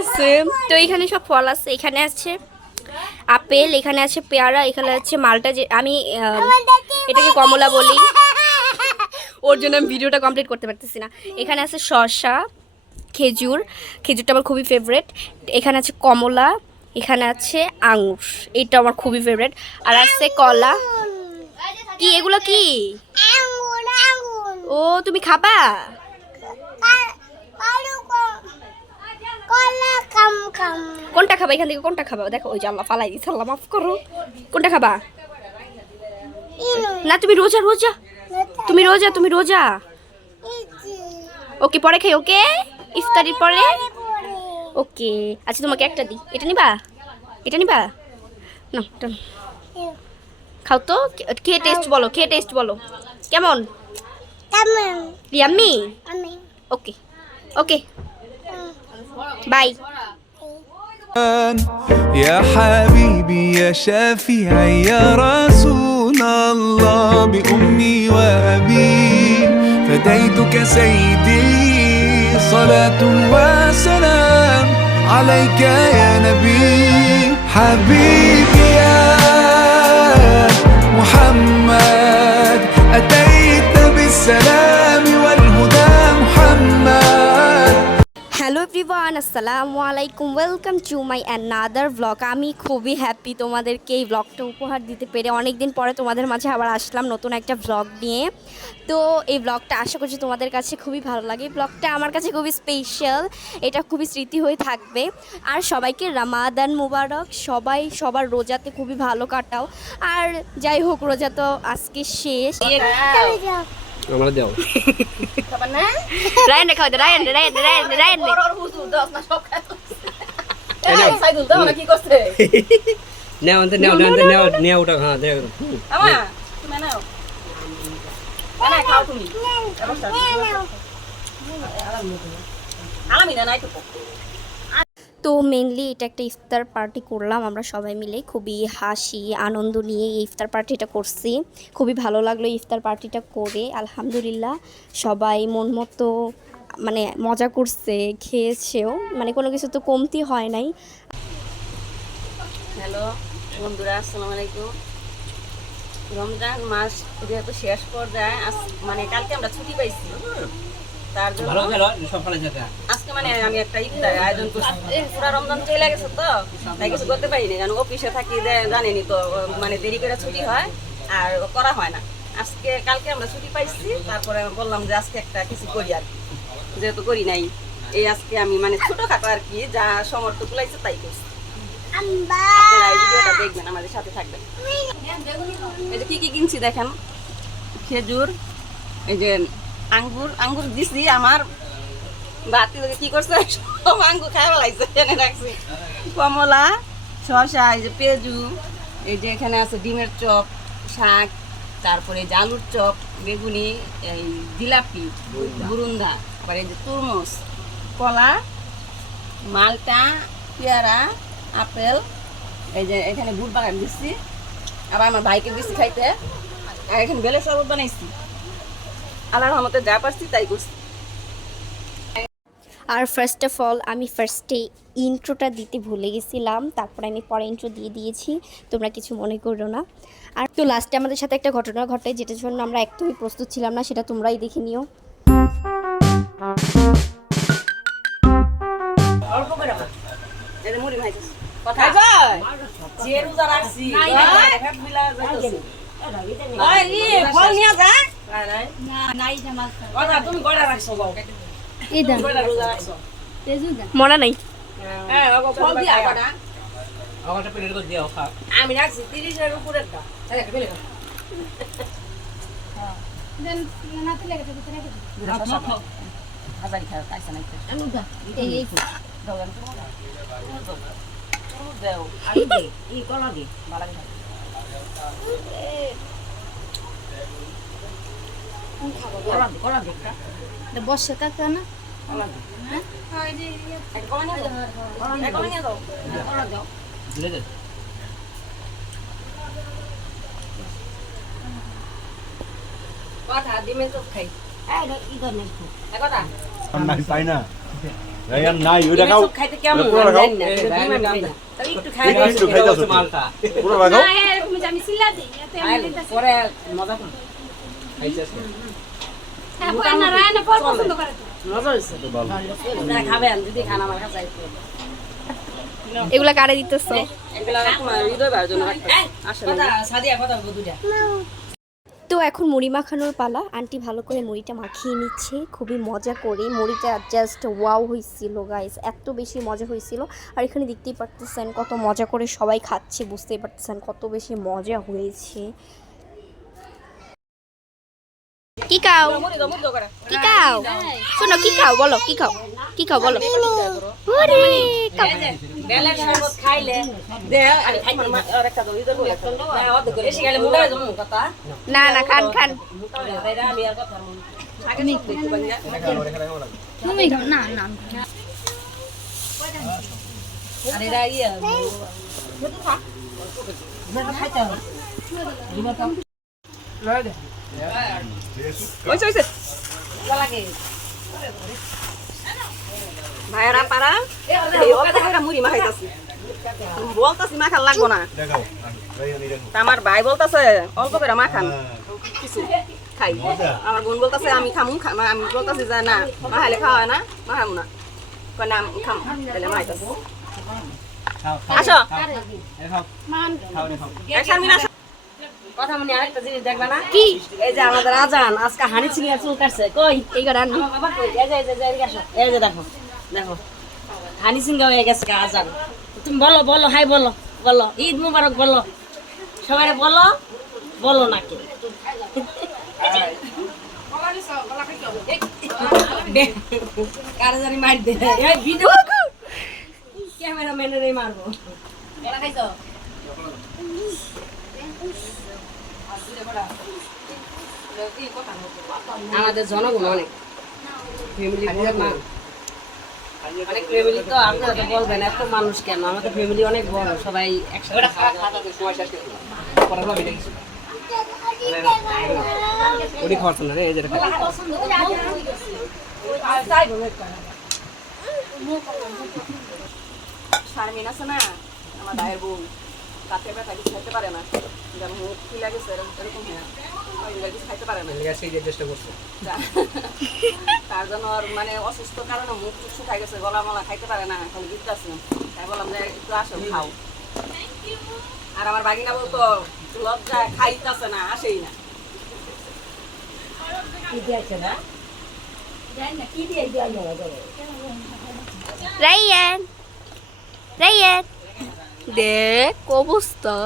আছে। তো এখানে সব ফল আছে, এখানে আছে আপেল, এখানে আছে পেয়ারা, এখানে আছে মালটা, যে আমি এটাকে কমলা বলি। ওর জন্য আমি ভিডিওটা কমপ্লিট করতে পারতেছি না। এখানে আছে শসা, খেজুর, খেজুরটা আমার খুবই ফেভারেট। এখানে আছে কমলা, এখানে আছে আঙুর, এইটা আমার খুবই ফেভারেট। আর আছে কলা। কি এগুলো কি? ও তুমি খাবা? কোনটা খাবা এখান থেকে? কোনটা খাবা? দেখো ওই যে আল্লাহ ফালাই দিছে, আল্লাহ মাফ করো। কোনটা খাবা? না তুমি রোজা, রোজা তুমি রোজা, তুমি রোজা। ওকে পরে খাই, ওকে ইফতারির পরে। ওকে আচ্ছা তোমাকে একটা দিই, এটা নিবা? এটা নিবা? না এটা নাও। খাও তো, খেয়ে টেস্ট বলো, খেয়ে টেস্ট বলো কেমন। ইয়াম্মি। ওকে ওকে বাই। يا حبيبي يا شافعي يا رسول الله بأمي وأبي فديتك سيدي صلاة وسلام عليك يا نبي حبيبي يا محمد أتيت بالسلام والهدى محمد। হ্যালো এভরিওয়ান, আসসালামু আলাইকুম, welcome to my another blog. আমি খুবই হ্যাপি তোমাদেরকে এই ব্লগটা উপহার দিতে পেরে। অনেক দিন পরে তোমাদের মাঝে আবার আসলাম নতুন একটা ব্লগ নিয়ে। তো এই ব্লগটা আশা করছি তোমাদের কাছে খুবই ভালো লাগে। এই ব্লগটা আমার কাছে খুবই স্পেশাল, এটা খুবই স্মৃতি হয়ে থাকবে। আর সবাইকে রামাদান মুবারক, সবাই সবার রোজাতে খুবই ভালো কাটাও। আর যাই হোক, রোজা তো আজকে শেষ। আমরা দাও রায়ন খাওয়া দে, রায়ন রায়ন রায়ন রায়ন নেও আনতে নেও নেও নেও নেও ওটা হ্যাঁ দেও আমা তুমি নাও না খাও তুমি আলামিনা নাই তো। তো মেনলি এটা একটা ইফতার পার্টি করলাম আমরা সবাই মিলে, খুবই হাসি আনন্দ নিয়ে এই ইফতার পার্টিটা করছি। খুবই ভালো লাগলো ইফতার পার্টিটা করে, আলহামদুলিল্লাহ। সবাই মন মতো মানে মজা করছে, খেয়েছেও, মানে কোনো কিছু তো কমতি হয় নাই। হ্যালো বন্ধুরা, আসসালামু আলাইকুম। রমজান মাস যেহেতু শেষ পর্যায়ে, মানে কালকে আমরা ছুটি পাইছি, তার জন্য ভালো গেল সব ফলে যেতে আজকে মানে আমি একটা ইফতার আয়োজন করছি। পুরা রমজান চলে গেছে তো তাই কিছু করতে পারিনি, কারণ অফিসে থাকি জানেনি তো, মানে দেরি করে ছুটি হয় আর করা হয় না। আজকে কালকে আমরা ছুটি পাইছি, তারপরে বললাম যে আজকে একটা কিছু করি আর কি, যেহেতু করি নাই। এই আজকে আমি মানে ছোটখাটো আর কি যা সমর্থ কুলাইছে তাই করছি। আপনারা এই ভিডিওটা দেখবেন, আমাদের সাথে থাকবেন। এই যে কি কি কিনছি দেখেন, খেজুর, এই যে আঙ্গুর, আঙ্গুর দিছি আমার বাতি কি করছে সব আঙ্গুর খাই ফেলাইছে, এনে রাখছি। কমলা, শসা, এই যে পেঁজু, এই যে এখানে আছে ডিমের চপ, শাক, তারপরে এই যে আলুর চপ, বেগুনি, এই জিলাপি, বুরুন্দা, আবার এই যে তরমুজ, কলা, মালটা, পেয়ারা, আপেল, এই যে এখানে বুট বাগান দিচ্ছি, আবার আমার ভাইকে দিচ্ছি খাইতে, আর এখানে বেলের শরবত বানাইছি। আল্লাহর রহমতে যা পারছি তাই করছি। আর ফার্স্ট অফ অল আমি ফার্স্টে ইন্ট্রোটা দিতে ভুলে গেছিলাম, তারপরে আমি পরে ইন্ট্রো দিয়ে দিয়েছি, তোমরা কিছু মনে করো না। আর তো লাস্টে আমাদের সাথে একটা ঘটনা ঘটে, যেটার জন্য আমরা একদমই প্রস্তুত ছিলাম না, সেটা তোমরাই দেখে নিও। অল্প করে আমার এই যে মুড়ি ভাইতেছি কথা যে রোজা রাখছি হেড মিলা যাইতেছি। ওই ই ফল নিয়া যা না নাই জামাল কথা তুমি গড়া রাখছো বাও এই দাও, গড়া রোজা রাখছো মনে নাই। হ্যাঁ ওগো ফল দিয়া না আমারটা প্লেট করে দাও খা আমি রাখছি 30 এর উপরে টা এই একটা বেলে হ্যাঁ দেন না তো লাগে তো রেখে দাও হাজারি খাও কাইছা নাই আমি দা এই দাও দাও আই দে ই কলা দে ভালো লাগে কলা দে এটা বসে কাকা না কলা দে হ্যাঁ এই যে এক কলা নিয়ে দাও কলা দাও দিলে দে কথা ডিমের চপ খাই এই ই ধরনের কথা নাই পাই না রায়ান নাই ওটা খাও সব খাইতে কেমন পুরো আমি খাও জানি না, আমি খাই না। তাহলে একটু খাই এটা একটু খাইতাছো মালটা পুরো খাও পরে মজা করো। মজা হয়েছে আপনারা খাবেন যদি খান আমার কাছে আইতে হবে। এগুলা কারে দিতেছো? এগুলা তোমার হৃদয় ভাইয়ের জন্য রাখতেছি। আসলে সাদিয়া কথা বলবো দুইটা। তো এখন মুড়ি মাখানোর পালা। আন্টি ভালো করে মুড়িটা মাখিয়ে নিচ্ছে খুবই মজা করে। মুড়িটা জাস্ট ওয়াও হয়েছিল গাইস, এত বেশি মজা হয়েছিল। আর এখানে দেখতেই পারতেছেন কত মজা করে সবাই খাচ্ছে, বুঝতেই পারতেছেন কত বেশি মজা হয়েছে। কি খাও কি খাও শোনো, কি খাও বলো, কি খাও কি খাও বলো। ওরে খাও। বেলার শরবত খাইলে দে আমি খাই না আরেকটা দাও হৃদয় বলে না অর্ধেক করে এসে গেলে মুড়া যাবো কথা না না খান খান। তাইরা আমি আর কথা বলবো আগে নিক দেখতে পারি তুমি খাও না না আরে রাইয়া ওইছে লাগে ভাইরা পারা এই অল্প করে মুড়ি মাখাইতাছি বলতাছি মাখার লাগবো না দেখাও রায়ান এই দেখো তা আমার ভাই বলতাছে অল্প করে মাখান কিছু খাই আমার বোন বলতাছে আমি খামু আমি বলতাছি যে না মাখাইলে খাওয়া হয় না মাখামু না কই না খাম তাহলে মাখাইতাছি আসো এই শারমিন আসো কথা মনে আরেকটা জিনিস দেখবা না কি এই যে আমাদের আজান আজকে হানি চিংড়ি চুল কাটছে কই এই গান আমার বাবা কই এই যে এদিকে আসো এই যে দেখো দেখো হানি সিং হয়ে গেছে আজান তুমি বলো বলো হাই বলো বলো ঈদ মুবারক বলো সবাই বলো বলো নাকি কারে জানি মার দে এই ভিডিও ক্যামেরাম্যানের মারবো এলা খাইছো আমাদের জনগণ অনেক ফ্যামিলি না অনেক ফ্যামিলি তো আপনারা তো বলবেন এত মানুষ কেন আমাদের ফ্যামিলি অনেক বড় সবাই একসাথে ওটি খাওয়ার না রে এই যে শারমিন আছে না আমার ভাইয়ের বউ কাছে ব্যথা কিছু খাইতে পারে না যেমন মুখ কি লাগেছে এরকম হ্যাঁ কিছু খাইতে পারে না সেই চেষ্টা করছে তার জন্য ওর মানে অসুস্থ কারণে মুখ টুক শুকাই গেছে গলা মলা খাইতে পারে না এখন গিফট আছে তাই বললাম যে একটু আসো খাও আর আমার বাগিনা বলতো লজ্জা খাইতেছে না আসেই না কি দিয়েছে না কি দিয়ে রায়ান রায়ান দেখ অবস্থা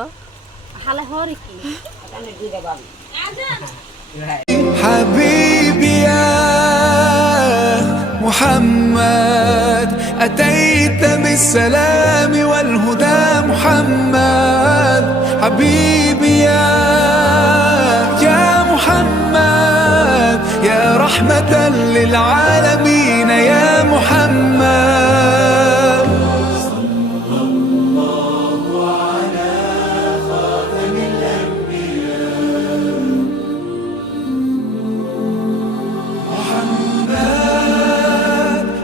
হালে হরে কি এখানে দিয়ে বাবু حبيبي يا محمد أتيت بالسلام والهدى محمد حبيبي يا محمد يا رحمة للعالمين يا محمد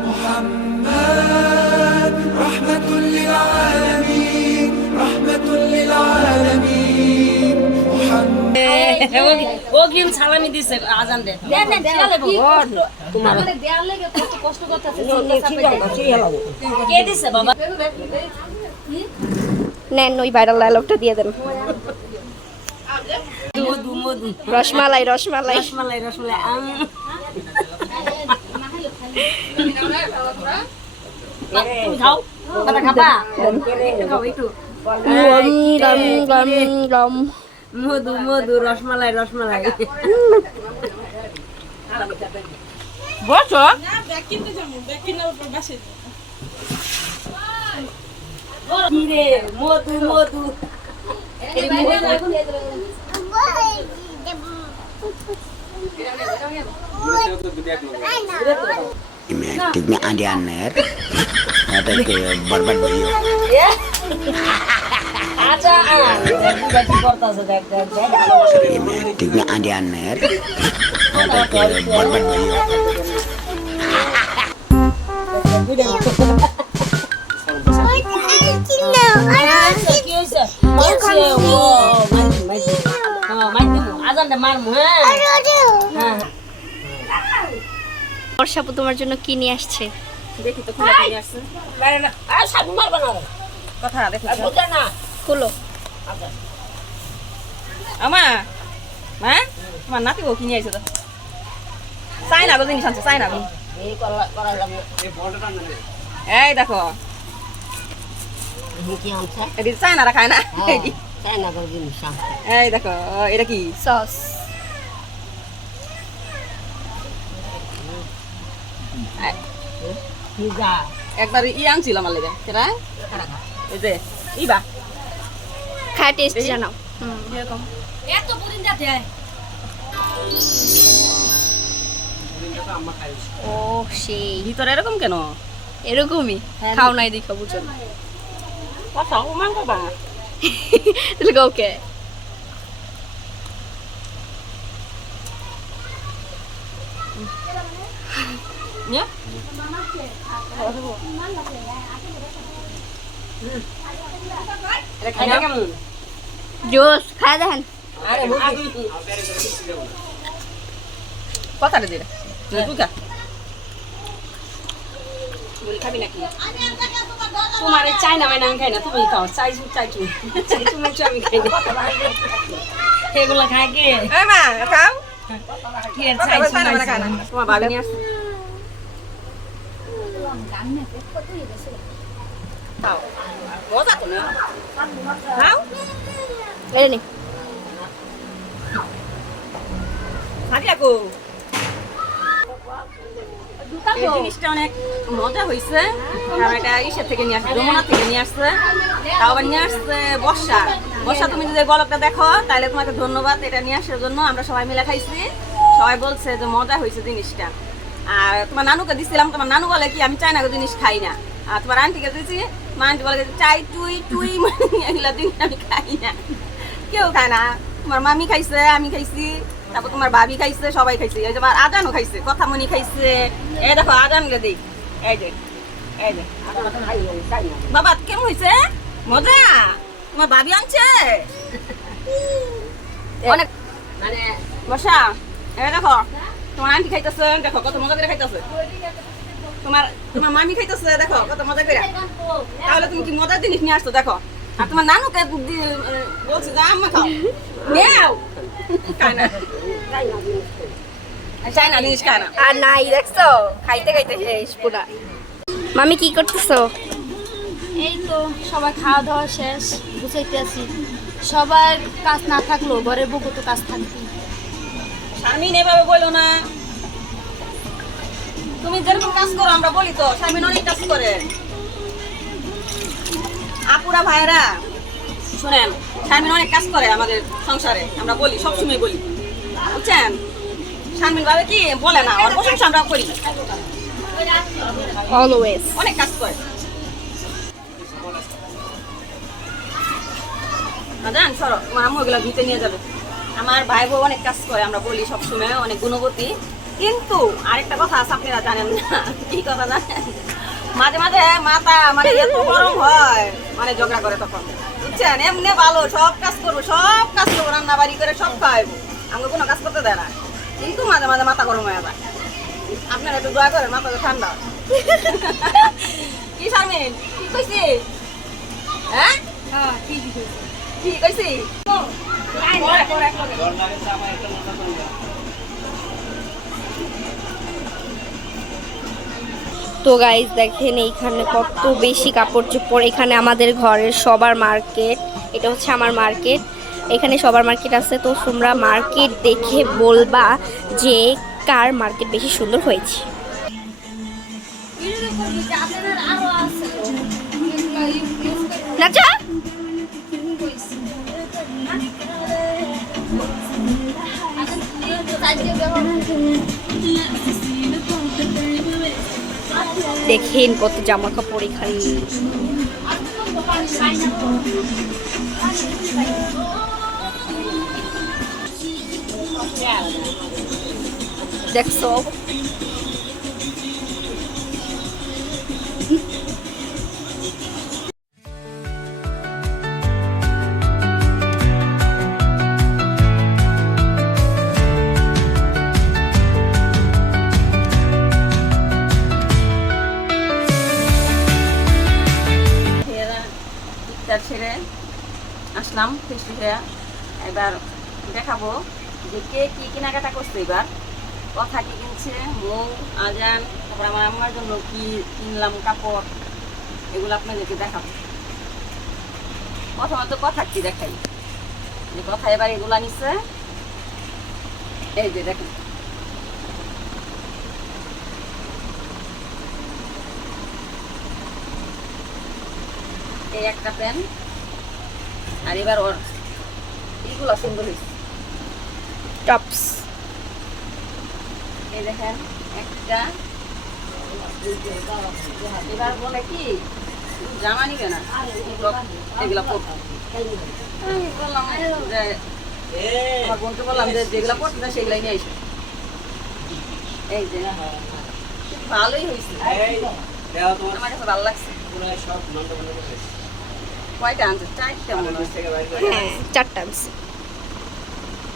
محمد رحمة للعالمين رحمة للعالمين محمد ও গিল সালামি দিছে আজান দে তোমার কে দিছে বাবা নেন ওই ভাইরাল ডায়লগটা দিয়ে দেন। মধু মধু রসমালাই রসমালাই রসমালাই রসমালাই তুমি খাও কথা খাবা একটু খাও একটু গম গম গম। মধু মধু রসমালাই রসমালাই বসো কিরে মধু মধু Tignan adi aner, ada ke barbat bayu. আচ্ছা কি করতেছে দেখ দেখ দেখ Tignan adi aner, ada ke barbat bayu. বর্ষাপু তোমার জন্য কি নিয়ে আসছে? দেখি তো খুলে নিয়ে আসছে কথা দেখো খুলো। আমা মা তোমার নাতি বউ কিনে আইছে তো চাই না গো জিনিস আনছে চাই না গো এই দেখো এটি চাই না খায় না এই দেখো এটা কি সস। একবার আনছিল আমার লেগে সেটা এই যে ইবা খায় টেস্ট জানাও। এরকম ও সেই ভিতরে এরকম কেন এরকমই হ্যাঁ, খাও নাই দেখো বুঝো না। কথা মান করবা না ওকে নিয়ে এটা খাইটা কেমন জোস খায় দেখেন। আরে কথাটা দে তুই খা বলি খাবি নাকি তোমার চাই না আমি খাই না তুমি খাও চাই তুমি আমি খাই না এগুলো খায় কে? এই মা খাও কি আর চাইছি তোমার ভাবি নিয়ে আসছে খাও মজা তো না খাও এটা নে থাকলাকো এই জিনিসটা অনেক মজা হয়েছে কারণ এটা ইসের থেকে নিয়ে আসছে যমুনা থেকে নিয়ে আসছে তাও আবার নিয়ে আসছে বর্ষা তুমি যদি গলকটা দেখো তাহলে তোমাকে ধন্যবাদ এটা নিয়ে আসার জন্য আমরা সবাই মিলে খাইছি সবাই বলছে যে মজা হয়েছে জিনিসটা আর তোমার নানুকে দিছিলাম তোমার নানু বলে কি আমি চাইনা জিনিস খাই না আর তোমার আন্টিকে দিয়েছি মা আন্টি বলে চাই টুই মানে এগুলো জিনিস আমি খাই না কেউ খায় না তোমার মামি খাইছে আমি খাইছি তারপর তোমার ভাবি খাইছে সবাই খাইছে এই যে আজানও খাইছে কথামণি খাইছে এই দেখো আজান লে দেই এই যে বাবা কেমন হয়েছে মজা তোমার ভাবি আনছে অনেক মানে বসা এই দেখো তোমার আন্টি খাইতেছে দেখো কত মজা করে খাইতেছে তোমার মামি খাইতেছে দেখো কত মজা করে তাহলে তুমি কি মজার জিনিস নিয়ে আসছো দেখো আর তোমার নানুকে বলছে যে আম্মা খাও নেও খায় না চাই না জিনিস খায় না আর নাই দেখছো খাইতে খাইতে শেষ পুরা। মামি কি করতেছো? এই তো সবাই খাওয়া দাওয়া শেষ গুছাইতে আছি সবার কাজ না থাকলেও ঘরের বুকু তো কাজ থাকবে শারমিন এভাবে বলো না তুমি যেরকম কাজ করো আমরা বলি তো শারমিন অনেক কাজ করে আপুরা ভাইরা শুনেন শারমিন অনেক কাজ করে আমাদের সংসারে আমরা বলি সবসময় বলি বুঝছেন শারমিন ভাবে কি বলে না ওর প্রশংসা আমরা করি অলওয়েজ অনেক কাজ করে জান সরো তোমার আম্মু ওগুলো ধুতে নিয়ে যাবে আমার ভাই বউ অনেক কাজ করে আমরা বলি সবসময় অনেক গুণবতী কিন্তু আরেকটা কথা আছে আপনারা জানেন না কি কথা জানেন মাঝে মাঝে মাথা মানে এত গরম হয় মানে ঝগড়া করে তখন বুঝছেন এমনি ভালো সব কাজ করবো রান্না বাড়ি করে সব খাওয়াবো আমাকে কোনো কাজ করতে দেয় না কিন্তু মাঝে মাঝে মাথা গরম হয়ে যায় আপনারা একটু দয়া করেন মাথা ঠান্ডা কি শারমিন কি কইছি হ্যাঁ কি কইছি তো গাইজ দেখেন এইখানে কত বেশি কাপড় চোপড় এখানে আমাদের ঘরের সবার মার্কেট এটা হচ্ছে আমার মার্কেট এখানে সবার মার্কেট আছে তো তোমরা মার্কেট দেখে বলবা যে কার মার্কেট বেশি সুন্দর হয়েছে নাচা দেখেন কত জামা কাপড় এখানে দেখছো ইফতার ছেড়ে আসলাম ফেস্টি হয়ে। এবার দেখাবো যে কে কি কেনাকাটা করছে, এবার কথা কি কিনছে, মৌ, আজান, তারপর আমার আম্মার জন্য কি কিনলাম কাপড়, এগুলো আপনাদেরকে দেখাবো। প্রথমত কথা কি দেখাই, যে কথা এবার এগুলা নিচ্ছে, এই যে দেখেন এই একটা পেন। আর এবার ওর এইগুলো সুন্দর হয়েছে টপস। এই দেখেন একটা। এবার বলে কি জামা নিবে না, এগুলা পড়তে। আমি বললাম যে আমার বোনকে বললাম যে যেগুলা পড়তে না সেগুলাই নিয়ে এসে। এই যে খুব ভালোই হয়েছে, আমার কাছে ভালো লাগছে। কয়টা আনছে? চারটা মনে হচ্ছে। হ্যাঁ, 4টা আনছি।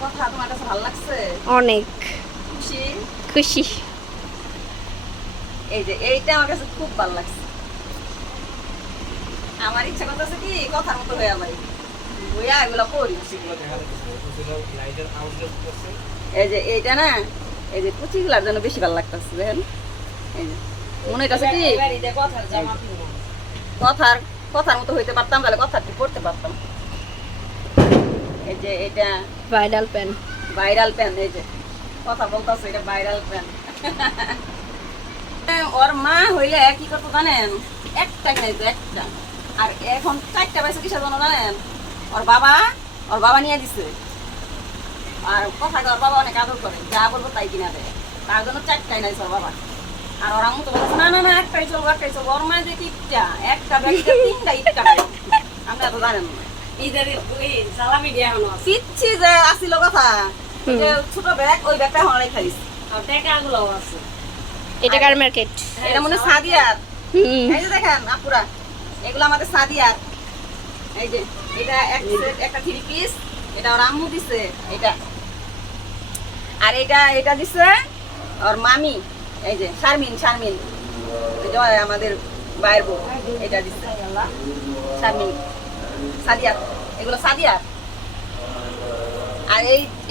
কথা তোমার কাছে ভালো লাগছে? অনেক খুশি? খুশি। এই যে এইটা আমার কাছে খুব ভালো লাগছে। আমার ইচ্ছা করতেছে কি কথার মতো হয়ে যাবে, হইয়া এগুলো পড়ি। এই যে এইটা না, এই যে কুচিগুলার জন্য বেশি ভালো লাগতেছে। দেখেন এই যে মনে হইতেছে কি কথার কথার মতো হইতে পারতাম, তাহলে কথাটি পড়তে পারতাম। এই যে এটা ভাইরাল পেন। Viral pen. এই যে কথা বলতেছে এটা ভাইরাল পেন। ওর মা হইলে কি করতো জানেন, একটা কিনাইতো একটা, আর এখন 4টা পাইছে কিসের জন্য জানেন? ওর বাবা নিয়ে দিছে। আর কথা ওর বাবা অনেক আদর করে, যা বলবো তাই কিনা দেয়, তার জন্য 4টাই নাইছে ওর বাবা। আর ওর আম্মু তো বলছে না না না একটাই চলবো একটাই চলবো। ওর মা যে কিটা একটা ব্যাগটা 3টা ইটটা আমরা তো জানেন না। পিচ্ছি যে আসিল কথা, যে ছোট ব্যাগ, ওই ব্যাগটা হরাই খাইছে। এটা কার মার্কেট? এটা মনে হয় সাদিয়ার। হুম। এই যে দেখেন আপুরা, এগুলো আমাদের সাদিয়ার। এই যে এটা এক সেট, একটা 3 পিস, এটা ওর আম্মু দিছে এটা। আর এটা দিছে ওর মামি, এই যে শারমিন, এটা আমাদের বাইরের বউ, এটা দিছে শারমিন। সাদিয়ার, এগুলো সাদিয়ার। আর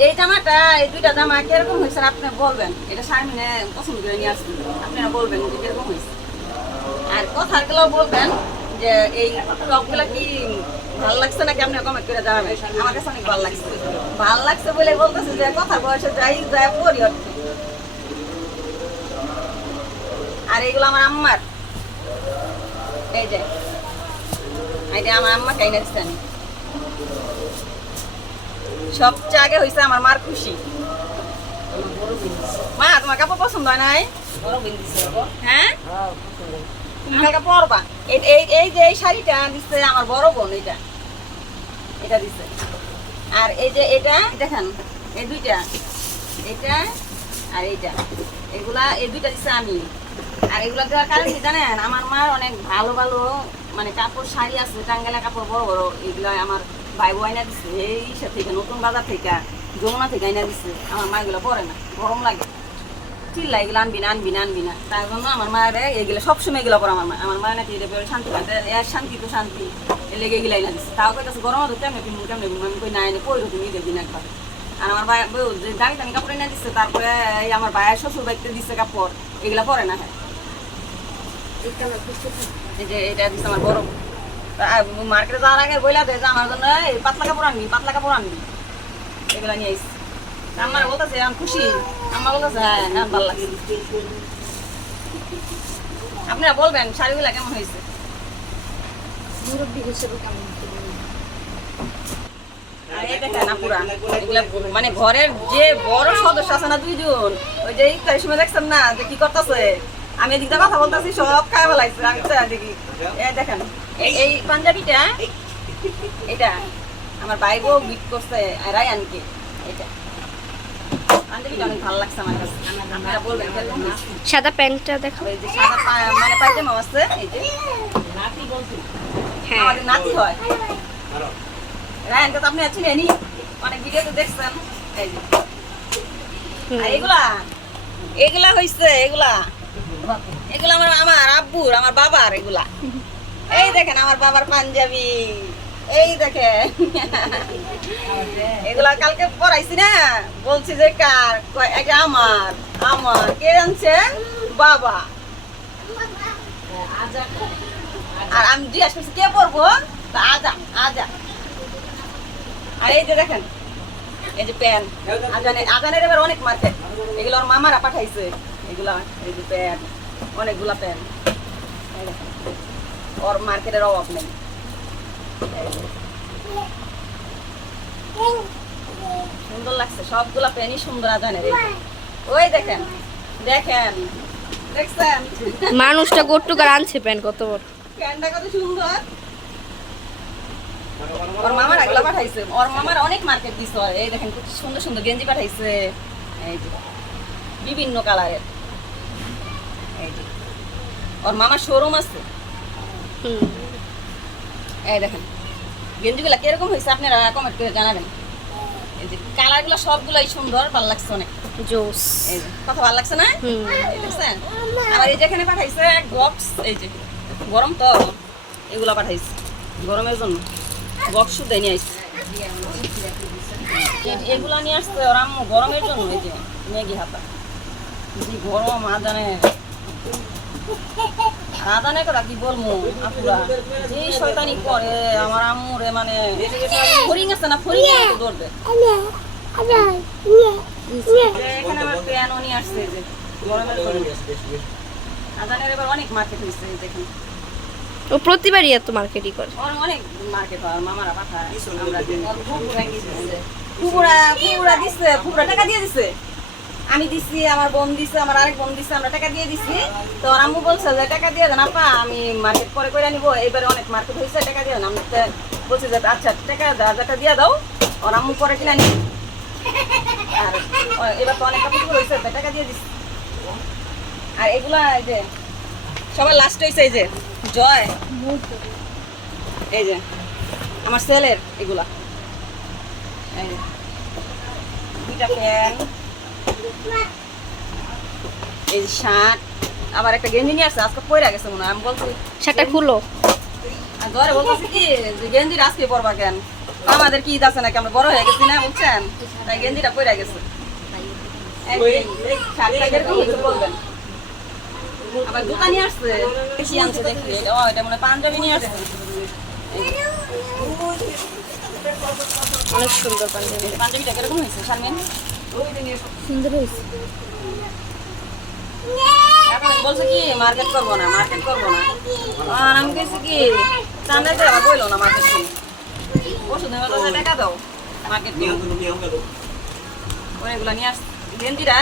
এই জামাটা, এই 2টা জামা কিরকম হয়েছে আপনি বলবেন। এটা শারমিনে পছন্দ করে নিয়ে আসছেন, আপনারা বলবেন যে কিরকম হয়েছে। আর কথাগুলো বলবেন যে এই টপগুলো কি ভালো লাগছে নাকি, আপনি কমেন্ট করে জানাবেন। আমার কাছে অনেক ভালো লাগছে। ভালো লাগছে বলে বলতেছে যে কথা বয়সে যাই যায় পড়ি অর্থে। আর এইগুলো আমার আম্মার, এই যে এটা আমার আম্মা কাইনা দিচ্ছেন। সবচেয়ে আগে হয়েছে আমার মার খুশি। মা তোমার কাপড় পছন্দ হয় নাই? হ্যাঁ, তুমি কালকে পরবা। এই যে এই শাড়িটা দিচ্ছে আমার বড় বোন, এটা দিচ্ছে। আর এই যে এটা দেখেন, এই 2টা, এটা আর এইটা, এগুলা এই 2টা দিচ্ছে আমি। আর এগুলা দেওয়ার কারণ কি জানেন, আমার মার অনেক ভালো ভালো মানে কাপড় শাড়ি আছে, টাঙ্গালা কাপড় বড় বড়, এগুলা আমার ভাই বউ আইনা দিচ্ছে এই থেকে, নতুন বাজার থেকে, যমুনা থেকে আইনা দিচ্ছে। আমার মা এগুলো পরে না, গরম লাগে, চিল্লা এগুলো আনবি না। তার জন্য আমার মায়ের এগুলো সবসময় এগুলো পরে আমার মা নাকি শান্তি পায়, এক শান্তি তো শান্তি, এ লেগে এগুলো আইনা দিচ্ছে। তাও কইতাছে গরম হতো কেমনে আমি কই না এনে পরে তুমি দেখবি না একবার। আর আমার ভাই যে দামি দামি কাপড় এনে দিচ্ছে, তারপরে এই আমার ভাইয়ের শ্বশুর বাড়িতে দিচ্ছে কাপড়, এগুলো পরে না। হ্যাঁ, এই যে এটা দিচ্ছে আমার বড়। মার্কেটে যাওয়ার আগে বইলা দেয় যে আমার জন্য এই পাতলা কাপড় আনবি, এগুলো নিয়ে আসছি। আমার বলতেছে আমি খুশি, আমার বলতেছে হ্যাঁ ভালো লাগছে। আপনারা বলবেন শাড়িগুলা কেমন হয়েছে। আর এই দেখেন আপুরা, এগুলা মানে ঘরের যে বড় সদস্য আছে না 2 জন, ওই যে ইফতারের সময় দেখছেন না যে কি করতেছে, আমি এদিকটা কথা বলতেছি সব খায় ফেলাইছে। আমি দেখি এই দেখেন এই পাঞ্জাবিটা, এটা আমার ভাই বউ গিফট করছে রায়ানকে। এটা পাঞ্জাবিটা অনেক ভালো লাগছে আমার কাছে। আপনারা বলবেন কেমন হয়েছে? সাদা প্যান্টটা দেখো। এই যে সাদা মানে পায়জামা আছে, এই যে হ্যাঁ আমাদের নাতি হয়। রায়ানকে তো আপনি চিনেনি, অনেক ভিডিওতে দেখছেন। এই যে আর এগুলা হইছে, এগুলা আমার আব্বুর, আমার বাবার। এগুলা এই দেখেন আমার বাবার পাঞ্জাবি, এই দেখেন। এগুলা কালকে পরাইছি না, বলছি যে কার, কয় এটা আমার। কে জানছে? বাবা। আর আমি জিজ্ঞাসা করছি কে পরবো, তা আজা। আর এই যে দেখেন, এই যে প্যান, আজানের এবার অনেক মার্কেট। এগুলো ওর মামারা পাঠাইছে, এগুলা এই যে প্যান, অনেকগুলা প্যান। ওর মার্কেটের অভাব নেই। সুন্দর লাগছে, সবগুলা প্যানই সুন্দর আজানের। ওই দেখেন দেখছেন মানুষটা গোট্টুকার আনছে প্যান্ট কত বড়। প্যানটা কত সুন্দর। ওর মামারা এগুলা পাঠাইছে, ওর মামারা অনেক মার্কেট দিছে। এই দেখেন খুব সুন্দর সুন্দর গেঞ্জি পাঠাইছে, এই যে বিভিন্ন কালারের। এই যে ওর মামার শোরুম আছে। এই দেখেন গেঞ্জিগুলা কিরকম হয়েছে আপনারা কমেন্ট করে জানাবেন। এই যে কালারগুলো সবগুলাই সুন্দর, ভালো লাগছে অনেক। জোস। এই যে কত ভালো লাগছে না? এই দেখছেন? আবার এই যেখানে পাঠাইছে এক বক্স, এই যে গরম তো এগুলা পাঠাইছে গরমের জন্য, বক্স শুদ্ধ নিয়ে আসছে। এগুলা নিয়ে আসছে ওর আম্মু গরমের জন্য। এই যে ম্যাগি হাতা, যে গরম আদানের কথা কি বলবো আপুরা, যে শয়তানি করে আমার আম্মুরে, মানে ফরিং আছে না, ফরিং এর ধরবে। এখানে আমার প্যানও নিয়ে আসছে, এই যে গরমের জন্য। আদানের এবার অনেক মার্কেট হয়েছে, এই দেখুন। ও প্রতিবারই এত মার্কেটই করে। ওর অনেক মার্কেট হয়, মামারা পাঠায়। ফুপুরা দিচ্ছে, ফুপুরা টাকা দিয়ে দিছে। আমি দিছি, আমার বোন দিছে, আমার আরেক বোন দিছে, আমরা টাকা দিয়ে দিছি। তো ওর আম্মু বলছে যে টাকা দিয়ে দেন আপা, আমি মার্কেট করে নিবো। এবারে অনেক মার্কেট হয়েছে, টাকা দিয়ে দেন। আমি বলছি যে আচ্ছা টাকা টাকা দিয়ে দাও, ওর আম্মু পরে কিনা নি। আর এবার তো অনেক কাপড় হয়েছে, টাকা দিয়ে দিছি। আর এগুলা এই যে সবার লাস্ট হয়েছে, এই যে জয়, এই যে আমার ছেলের এগুলা, এই যে দুইটা প্যান্ট, এই যে শার্ট, আবার একটা গেঞ্জি নিয়ে আসছে, আজকে পরে গেছে মনে হয়। আমি বলছি শার্টটা খুলো। আর ঘরে বলতেছি কি যে গেঞ্জিটা আজকে পরবা কেন, আমাদের কি ঈদ আছে নাকি, আমরা বড় হয়ে গেছি না, বুঝছেন? তাই গেঞ্জিটা পরে গেছে। শার্টটা কিরকম হয়েছে বলবেন। আবার জুতা নিয়ে আসছে, কি আনছে দেখি, এটা মনে হয় পাঞ্জাবি নিয়ে আসছে। অনেক সুন্দর পাঞ্জাবি। পাঞ্জাবিটা কিরকম হয়েছে শারমিন? সুন্দর হয়েছে। এখন বলছে কি মার্কেট করবো না। আর আমি কেছি কি চান্দাইতে আবার বললো না মার্কেট করবো, ওষুধ টাকা দাও মার্কেট করে এগুলো নিয়ে আসছে। গেঞ্জিটা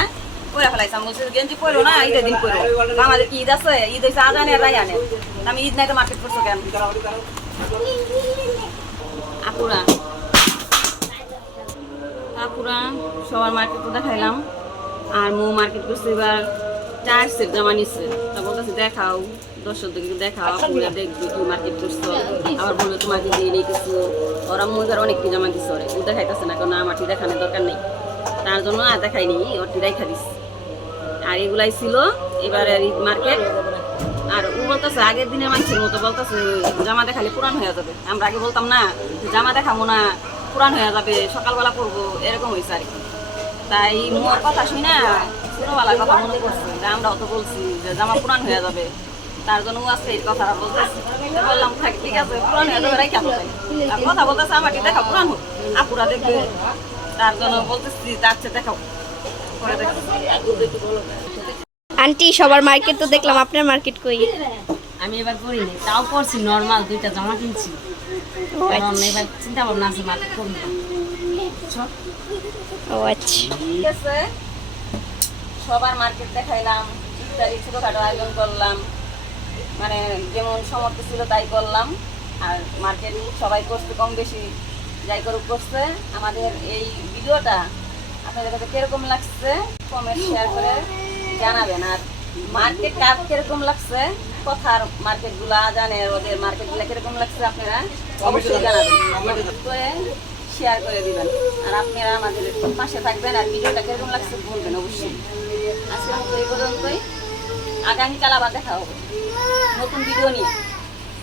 পরে ফেলাইছে, আমি বলছি গেঞ্জি পরো না, ঈদের দিন পরো। আমাদের কি ঈদ আছে? ঈদ হয়েছে আজানের রায়ানের, আমি ঈদ নাই তো মার্কেট করছো কেন? আপুরা সবার মার্কেট তো দেখাইলাম। আর মো মার্কেট করছে, এবার 4 সেট জামা নিচ্ছে। তা বলতেছে দেখাও, দর্শকদেরকে দেখাও, আপুরা দেখবে কি মার্কেট করছো। আবার বললো তোমাকে দিয়ে নেই কিছু। ওরা মজার অনেক কি জামা দিচ্ছে, ওরে ও দেখাইতেছে না, কারণ আমারটি দেখানোর দরকার নেই, তার জন্য আর দেখাইনি, ওরটি দেখা দিচ্ছে। আর এগুলাই ছিল এবারে ঈদ মার্কেট। আর ও বলতেছে আগের দিনের মানুষের মতো বলতেছে জামা দেখালে পুরান হয়ে যাবে। আমরা আগে বলতাম না জামা দেখাবো না, পুরান হয়ে যাবে, সকালবেলা পরবো, এরকম হয়েছে আর কি। তাই মোর কথা শুনি না, ছোটবেলার কথা মনে করছে যে আমরাও তো বলছি যে জামা পুরান হয়ে যাবে, তার জন্য আজকে এই কথাটা বলতেছি। বললাম থাক ঠিক আছে, পুরান হয়ে যাবে, রাই কেন কথা বলতেছে আমাকে দেখা পুরান হোক, আপুরা দেখবে, তার জন্য বলতেছি তার চেয়ে দেখাও করে দেখতেছি। আন্টি সবার মার্কেট তো দেখলাম, আপনার মার্কেট কই? আমি এবার করিনি, তাও করছি নর্মাল 2টা জামা কিনছি, কারণ এবার চিন্তা ভাবনা আছে মার্কেট করবো। ও আচ্ছা, ঠিক আছে, সবার মার্কেট দেখাইলাম, ইফতারি ছোটখাটো আয়োজন করলাম, মানে যেমন সমর্থ ছিল তাই করলাম। আর মার্কেট সবাই করছে, কম বেশি যাই করুক করছে। আমাদের এই ভিডিওটা আপনাদের কাছে কিরকম লাগছে কমেন্ট শেয়ার করে জানাবেন। আর মার্কেট কার কিরকম লাগছে, কথার মার্কেটগুলা জানে ওদের মার্কেটগুলা কিরকম লাগছে আপনারা অবশ্যই জানাবেন, করে শেয়ার করে দিবেন। আর আপনারা আমাদের পাশে থাকবেন আর ভিডিওটা কিরকম লাগছে বলবেন অবশ্যই। আজকের মতো এই পর্যন্তই, আগামীকাল আবার দেখা হবে নতুন ভিডিও নিয়ে।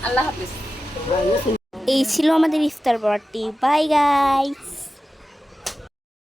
আল্লাহ হাফিজ। এই ছিল আমাদের ইফতার পার্টি। Bye guys.